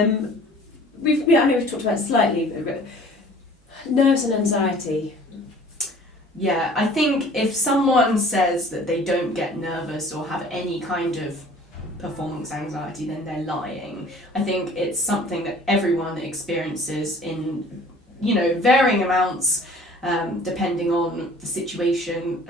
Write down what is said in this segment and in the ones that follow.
I know we've talked about it slightly, but nerves and anxiety. Yeah, I think if someone says that they don't get nervous or have any kind of performance anxiety, then they're lying. I think it's something that everyone experiences in, varying amounts, depending on the situation.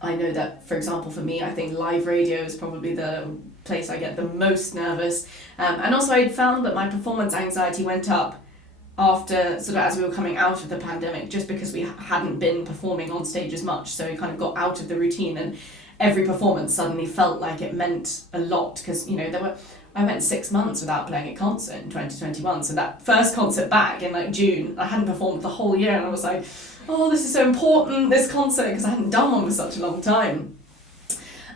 I know that, for example, for me, I think live radio is probably the place I get the most nervous. And also I found that my performance anxiety went up after, sort of as we were coming out of the pandemic, just because we hadn't been performing on stage as much. So we kind of got out of the routine, and every performance suddenly felt like it meant a lot, because, I went 6 months without playing a concert in 2021. So that first concert back in like June, I hadn't performed the whole year, and I was like, oh, this is so important, this concert, because I hadn't done one for such a long time.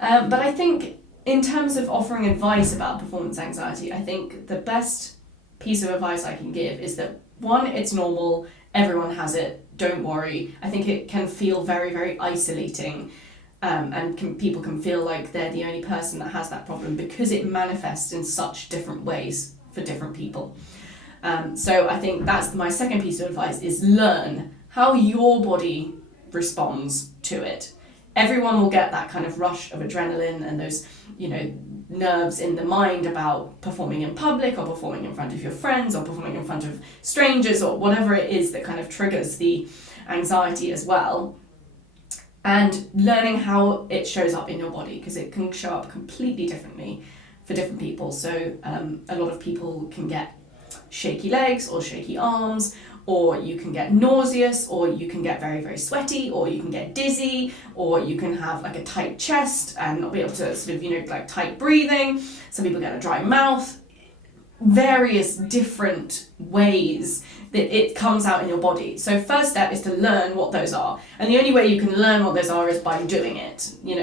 But I think in terms of offering advice about performance anxiety, I think the best piece of advice I can give is that, one, it's normal, everyone has it, don't worry. I think it can feel very, very isolating, and people can feel like they're the only person that has that problem, because it manifests in such different ways for different people. So I think that's my second piece of advice, is learn how your body responds to it. Everyone will get that kind of rush of adrenaline and those, nerves in the mind about performing in public, or performing in front of your friends, or performing in front of strangers, or whatever it is that kind of triggers the anxiety as well. And learning how it shows up in your body, because it can show up completely differently for different people. So a lot of people can get shaky legs or shaky arms, or you can get nauseous, or you can get very, very sweaty, or you can get dizzy, or you can have like a tight chest and not be able to sort of, like tight breathing. Some people get a dry mouth. Various different ways that it comes out in your body. So first step is to learn what those are. And the only way you can learn what those are is by doing it.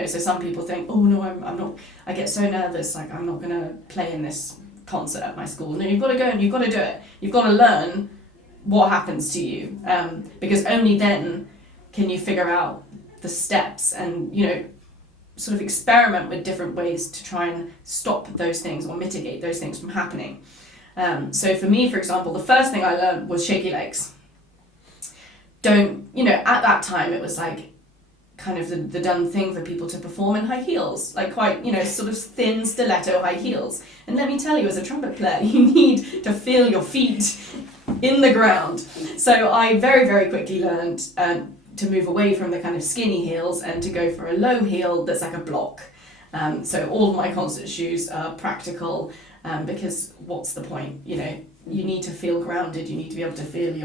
So some people think, oh no, I'm not, I get so nervous, like I'm not gonna play in this concert at my school. No, you've got to go and you've got to do it. You've got to learn what happens to you, because only then can you figure out the steps and, sort of experiment with different ways to try and stop those things or mitigate those things from happening. So for me, for example, the first thing I learned was shaky legs. At that time it was like kind of the done thing for people to perform in high heels, like quite, sort of thin stiletto high heels. And let me tell you, as a trumpet player, you need to feel your feet in the ground. So I very, very quickly learned to move away from the kind of skinny heels and to go for a low heel that's like a block. So all of my concert shoes are practical, because what's the point? You need to feel grounded, you need to be able to feel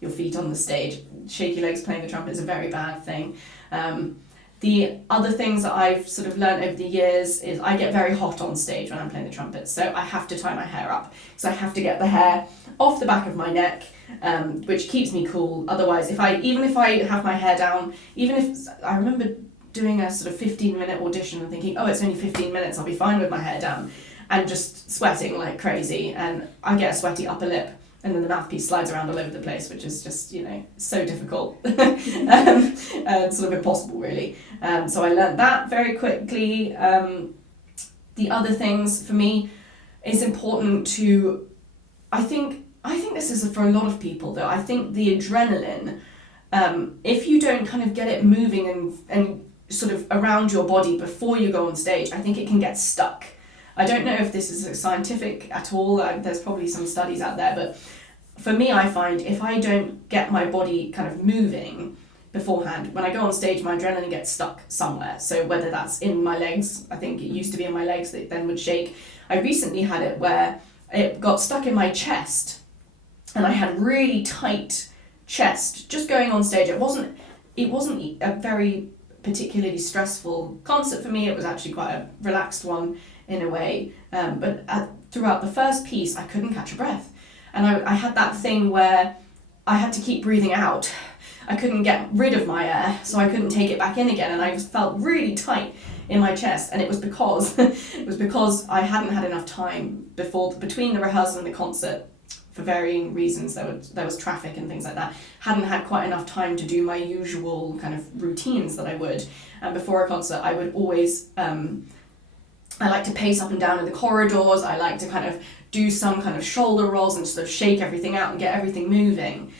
your feet on the stage. Shaky legs playing the trumpet is a very bad thing. The other things that I've sort of learned over the years is I get very hot on stage when I'm playing the trumpet, so I have to tie my hair up. So I have to get the hair off the back of my neck, which keeps me cool. Otherwise, even if I have my hair down, I remember doing a sort of 15-minute audition and thinking, oh, it's only 15 minutes, I'll be fine with my hair down, and just sweating like crazy, and I get a sweaty upper lip. And then the mouthpiece slides around all over the place, which is just, so difficult and sort of impossible, really. So I learned that very quickly. The other things for me, it's important to, I think this is for a lot of people though, I think the adrenaline, if you don't kind of get it moving and sort of around your body before you go on stage, I think it can get stuck. I don't know if this is scientific at all, there's probably some studies out there, but for me, I find if I don't get my body kind of moving beforehand, when I go on stage, my adrenaline gets stuck somewhere. So whether that's in my legs, I think it used to be in my legs that then would shake. I recently had it where it got stuck in my chest, and I had really tight chest just going on stage. It wasn't a very particularly stressful concert for me. It was actually quite a relaxed one in a way, but throughout the first piece I couldn't catch a breath, and I had that thing where I had to keep breathing out. I couldn't get rid of my air, so I couldn't take it back in again, and I just felt really tight in my chest, and it was because I hadn't had enough time between the rehearsal and the concert. For varying reasons, there was traffic and things like that. Hadn't had quite enough time to do my usual kind of routines that I would. And before a concert, I would always I like to pace up and down in the corridors. I like to kind of do some kind of shoulder rolls and sort of shake everything out and get everything moving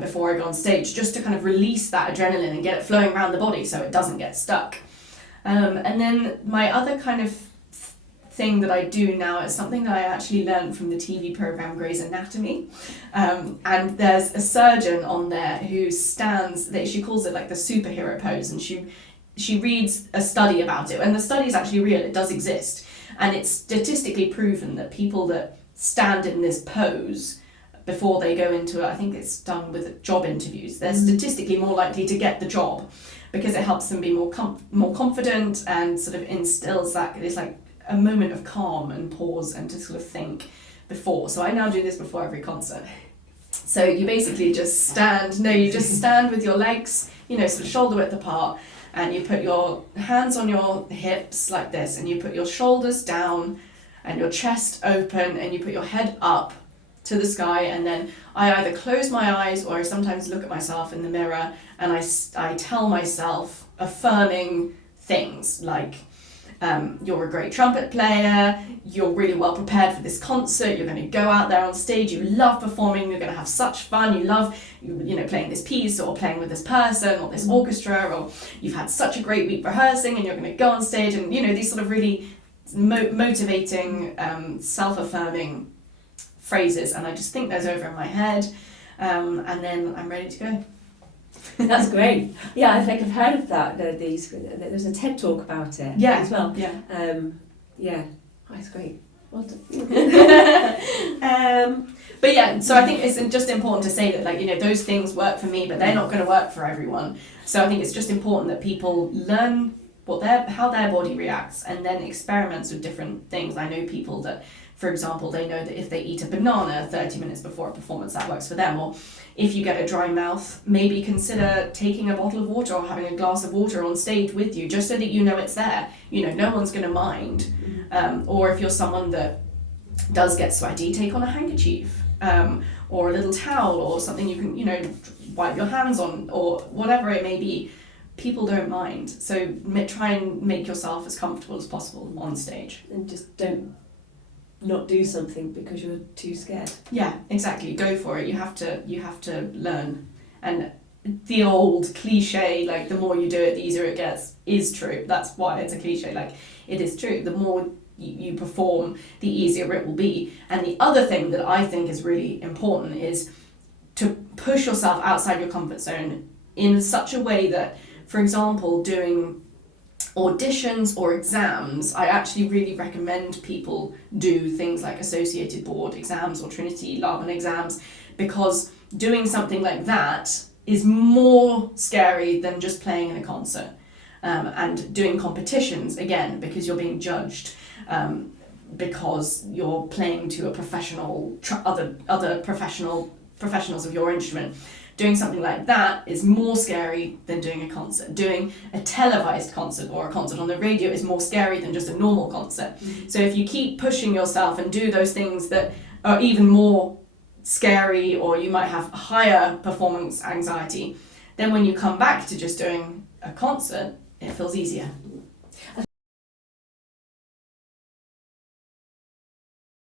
before I go on stage, just to kind of release that adrenaline and get it flowing around the body so it doesn't get stuck. And then my other kind of thing that I do now is something that I actually learned from the TV program Grey's Anatomy. And there's a surgeon on there who stands, she calls it like the superhero pose, and she reads a study about it, and the study is actually real, it does exist, and it's statistically proven that people that stand in this pose before they go into it, I think it's done with job interviews, they're statistically more likely to get the job, because it helps them be more confident and sort of instills that, it's like a moment of calm and pause and to sort of think before. So I now do this before every concert. So you basically just stand with your legs, sort of shoulder width apart, and you put your hands on your hips like this, and you put your shoulders down and your chest open, and you put your head up to the sky, and then I either close my eyes or I sometimes look at myself in the mirror and I tell myself affirming things like, you're a great trumpet player, you're really well prepared for this concert, you're going to go out there on stage, you love performing, you're going to have such fun, you love playing this piece or playing with this person or this orchestra, or you've had such a great week rehearsing and you're going to go on stage, and these sort of really motivating, self-affirming phrases, and I just think those over in my head, and then I'm ready to go. That's great. Yeah, I think I've heard of that. There's a TED talk about it as well. Yeah. Yeah. Oh, it's great. Well done. But yeah, so I think it's just important to say that those things work for me, but they're not going to work for everyone. So I think it's just important that people learn how their body reacts and then experiments with different things. I know people that, for example, they know that if they eat a banana 30 minutes before a performance, that works for them. Or if you get a dry mouth, maybe consider taking a bottle of water or having a glass of water on stage with you, just so that it's there. No one's going to mind. Or if you're someone that does get sweaty, take on a handkerchief or a little towel or something you can, wipe your hands on, or whatever it may be. People don't mind. So try and make yourself as comfortable as possible on stage. And just don't not do something because you're too scared. Yeah, exactly. Go for it. You have to learn. And the old cliche, the more you do it, the easier it gets, is true. That's why it's a cliche. It is true. The more you perform, the easier it will be. And the other thing that I think is really important is to push yourself outside your comfort zone in such a way that, for example, doing auditions or exams, I actually really recommend people do things like Associated Board exams or Trinity Laban exams, because doing something like that is more scary than just playing in a concert. And doing competitions, again, because you're being judged, because you're playing to a professional, other professionals of your instrument. Doing something like that is more scary than doing a concert. Doing a televised concert or a concert on the radio is more scary than just a normal concert. So if you keep pushing yourself and do those things that are even more scary, or you might have higher performance anxiety, then when you come back to just doing a concert, it feels easier.